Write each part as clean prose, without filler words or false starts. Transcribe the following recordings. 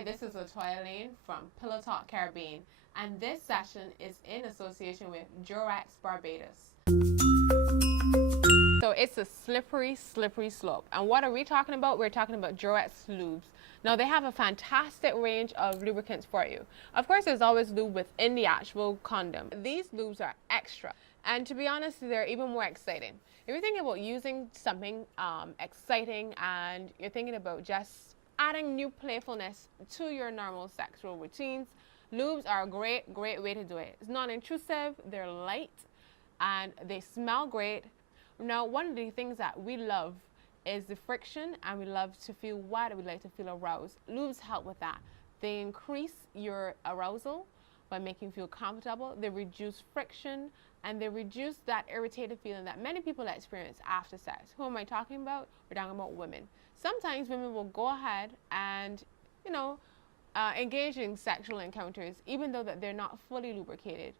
Hi, this is Latoya Lane from Pillow Talk Caribbean, and this session is in association with Durex Barbados. So it's a slippery slope. And what are we talking about? We're talking about Durex lubes. Now they have a fantastic range of lubricants for you. Of course, there's always lube within the actual condom. These lubes are extra. And to be honest, they're even more exciting. If you're thinking about using something exciting and you're thinking about just adding new playfulness to your normal sexual routines, lubes are a great way to do it. It's non-intrusive, they're light, and they smell great. Now, one of the things that we love is the friction, and we love to feel wet, we like to feel aroused. Lubes help with that. They increase your arousal by making you feel comfortable. They reduce friction, and they reduce that irritated feeling that many people experience after sex. Who am I talking about? We're talking about women. Sometimes women will go ahead and, engage in sexual encounters, even though that they're not fully lubricated.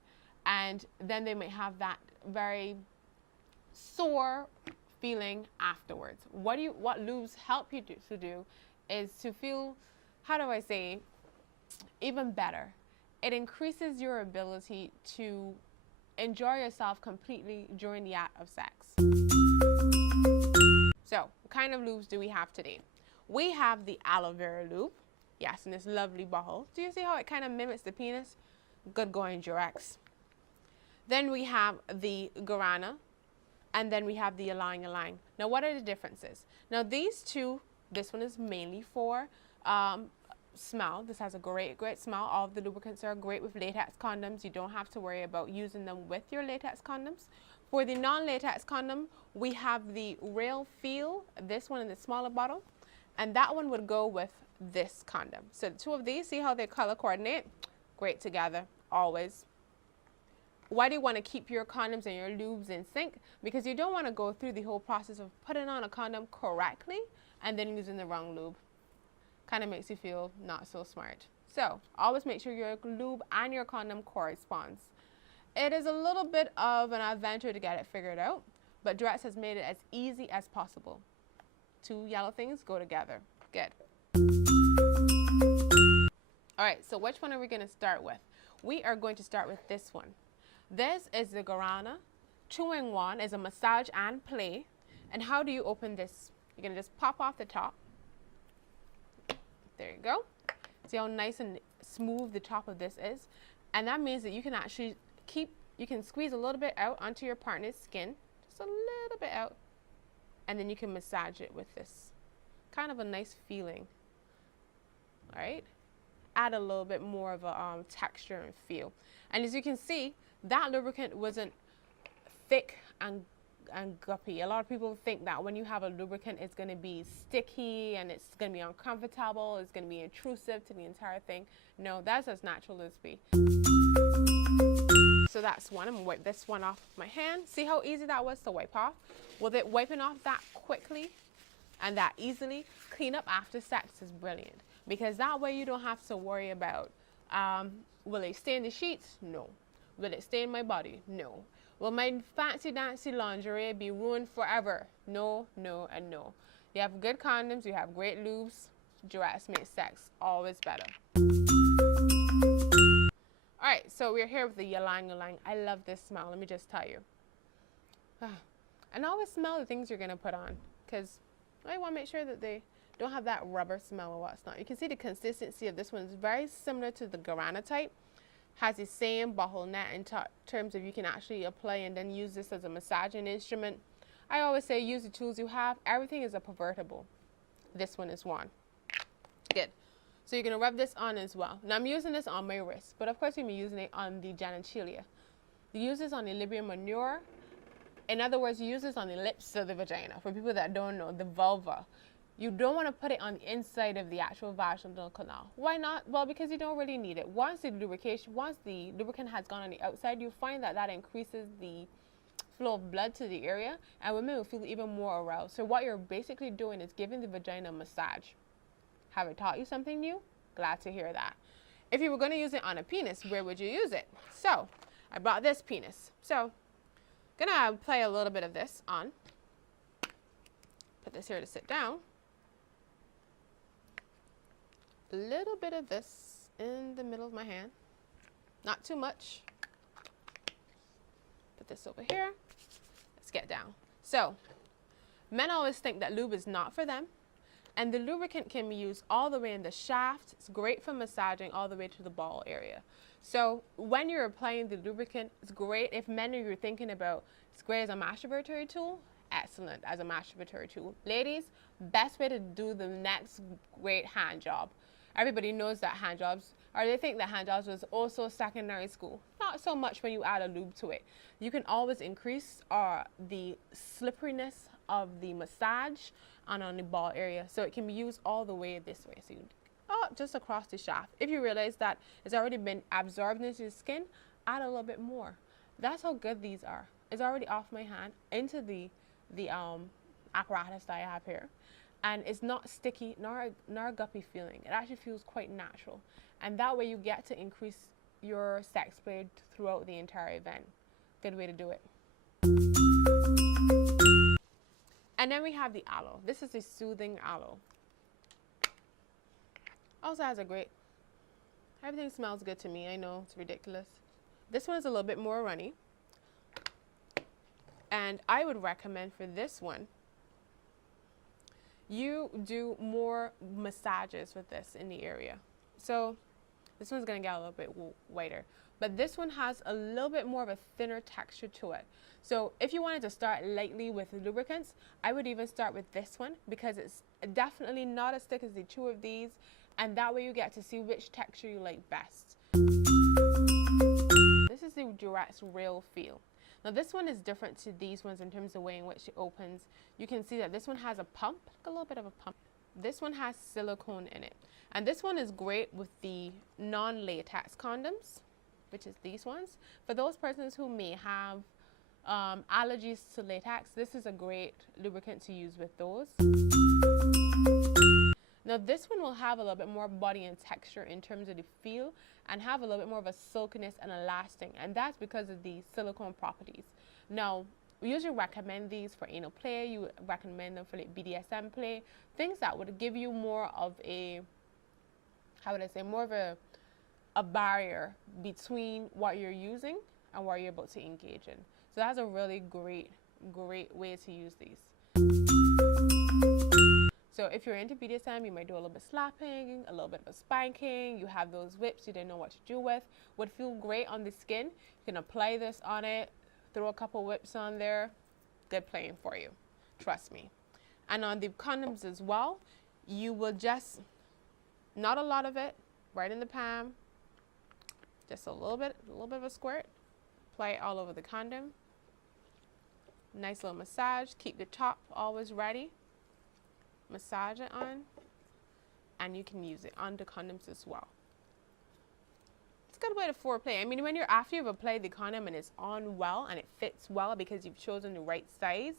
And then they may have that very sore feeling afterwards. What lubes help you to do is to feel, how do I say, even better. It increases your ability to enjoy yourself completely during the act of sex. So, what kind of lubes do we have today? We have the aloe vera lube. Yes, in this lovely bottle. Do you see how it kind of mimics the penis? Good going, Durex. Then we have the guarana, and then we have the ylang ylang. Now, what are the differences? Now, these two, this one is mainly for smell. This has a great smell. All of the lubricants are great with latex condoms. You don't have to worry about using them with your latex condoms. For the non-latex condom, we have the Real Feel, this one in the smaller bottle, and that one would go with this condom. So the two of these, see how they color coordinate? Great together, always. Why do you want to keep your condoms and your lubes in sync? Because you don't want to go through the whole process of putting on a condom correctly and then using the wrong lube. Kind of makes you feel not so smart. So always make sure your lube and your condom corresponds. It is a little bit of an adventure to get it figured out, but Durex has made it as easy as possible. Two yellow things go together. Good. All right, so which one are we going to start with? We are going to start with this one. This is the guarana. 2-in-1 is a massage and play. And how do you open this? You're going to just pop off the top. There you go. See how nice and smooth the top of this is? And that means that you can actually you can squeeze a little bit out onto your partner's skin, just a little bit out, and then you can massage it with this. Kind of a nice feeling. All right? Add a little bit more of a texture and feel. And as you can see, that lubricant wasn't thick and guppy. A lot of people think that when you have a lubricant, it's going to be sticky and it's going to be uncomfortable, it's going to be intrusive to the entire thing. No, that's as natural as be. So that's one. I'm going to wipe this one off my hand. See how easy that was to wipe off? With it wiping off that quickly and that easily, clean up after sex is brilliant. Because that way you don't have to worry about, will it stain the sheets? No. Will it stain my body? No. Will my fancy dancy lingerie be ruined forever? No, no, and no. You have good condoms, you have great lubes. Durex makes sex always better. All right, so we're here with the ylang ylang. I love this smell, let me just tell you. And always smell the things you're gonna put on, because I want to make sure that they don't have that rubber smell or what's not. You can see the consistency of this one is very similar to the guarana type. Has the same bottle net in terms of you can actually apply and then use this as a massaging instrument. I always say use the tools you have. Everything is a pervertible. This one is one. Good. So you're going to rub this on as well. Now I'm using this on my wrist, but of course you're going to be using it on the genitalia. You use this on the Libyan manure. In other words, you use this on the lips of the vagina. For people that don't know, the vulva. You don't want to put it on the inside of the actual vaginal canal. Why not? Well, because you don't really need it. Once the lubricant has gone on the outside, you find that increases the flow of blood to the area, and women will feel even more aroused. So what you're basically doing is giving the vagina a massage. Have I taught you something new? Glad to hear that. If you were going to use it on a penis, where would you use it? So I brought this penis. So I'm going to apply a little bit of this on. Put this here to sit down. a little bit of this in the middle of my hand. Not too much. Put this over here. Let's get down. So, men always think that lube is not for them. And the lubricant can be used all the way in the shaft. It's great for massaging all the way to the ball area. So when you're applying the lubricant, it's great. If men are you're thinking about, it's great as a masturbatory tool. Excellent as a masturbatory tool. Ladies, best way to do the next great hand job. Everybody knows that hand jobs, or they think that hand jobs was also secondary school. Not so much when you add a lube to it. You can always increase the slipperiness of the massage and on the ball area, so it can be used all the way this way. So you just across the shaft. If you realize that it's already been absorbed into the skin, add a little bit more. That's how good these are. It's already off my hand into the apparatus that I have here, and it's not sticky nor guppy feeling. It actually feels quite natural, and that way you get to increase your sex play throughout the entire event. Good way to do it. And then we have the aloe. This is a soothing aloe. Also has a great, everything smells good to me. I know it's ridiculous. This one is a little bit more runny. And I would recommend for this one, you do more massages with this in the area. So this one's gonna get a little bit whiter, but this one has a little bit more of a thinner texture to it. So if you wanted to start lightly with lubricants, I would even start with this one because it's definitely not as thick as the two of these, and that way you get to see which texture you like best. This is the Durex Real Feel. Now this one is different to these ones in terms of the way in which it opens. You can see that this one has a pump, like a little bit of a pump. This one has silicone in it. And this one is great with the non-latex condoms, which is these ones. For those persons who may have allergies to latex, this is a great lubricant to use with those. Now this one will have a little bit more body and texture in terms of the feel, and have a little bit more of a silkiness and a lasting, and that's because of the silicone properties. Now we usually recommend these for anal play. You recommend them for like BDSM play, things that would give you more of a, how would I say, more of a barrier between what you're using and what you're able to engage in. So that's a really great way to use these. So if you're into BDSM, you might do a little bit slapping, a little bit of spanking. You have those whips you didn't know what to do with. Would feel great on the skin. You can apply this on it, throw a couple whips on there. Good playing for you. Trust me. And on the condoms as well, you will just, not a lot of it, right in the palm. Just a little bit of a squirt. Apply it all over the condom. Nice little massage. Keep the top always ready. Massage it on, and you can use it on the condoms as well. It's a good way to foreplay. I mean, when after you've applied the condom and it's on well and it fits well because you've chosen the right size,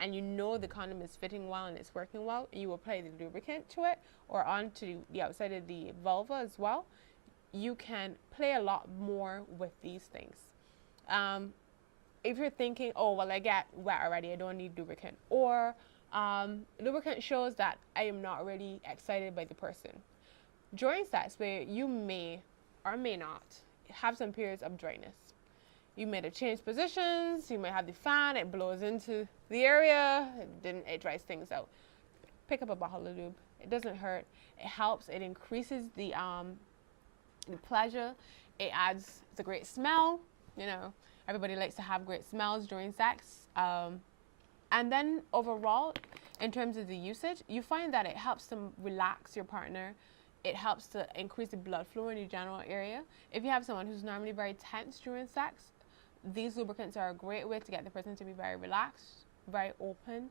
and you know the condom is fitting well and it's working well, you apply the lubricant to it or onto the outside of the vulva as well. You can play a lot more with these things. If you're thinking, oh well, I get wet already, I don't need lubricant, or lubricant shows that I am not really excited by the person. During sex play, you may or may not have some periods of dryness. You may have changed positions, you might have the fan, it blows into the area, it dries things out. Pick up a bottle of lube. It doesn't hurt. It helps. It increases the pleasure. It adds the great smell. You know, everybody likes to have great smells during sex. And then overall, in terms of the usage, you find that it helps to relax your partner. It helps to increase the blood flow in your genital area. If you have someone who's normally very tense during sex, these lubricants are a great way to get the person to be very relaxed, very open,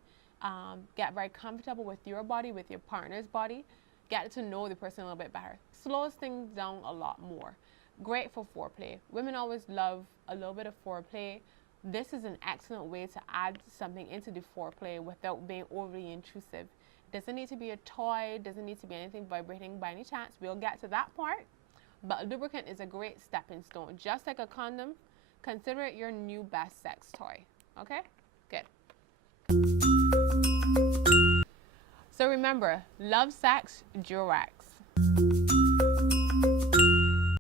get very comfortable with your body, with your partner's body, get to know the person a little bit better. Slows things down a lot more. Great for foreplay. Women always love a little bit of foreplay. This is an excellent way to add something into the foreplay without being overly intrusive. It doesn't need to be a toy, doesn't need to be anything vibrating by any chance. We'll get to that part. But a lubricant is a great stepping stone. Just like a condom, consider it your new best sex toy. Okay? Good. So remember, love sex, Durex.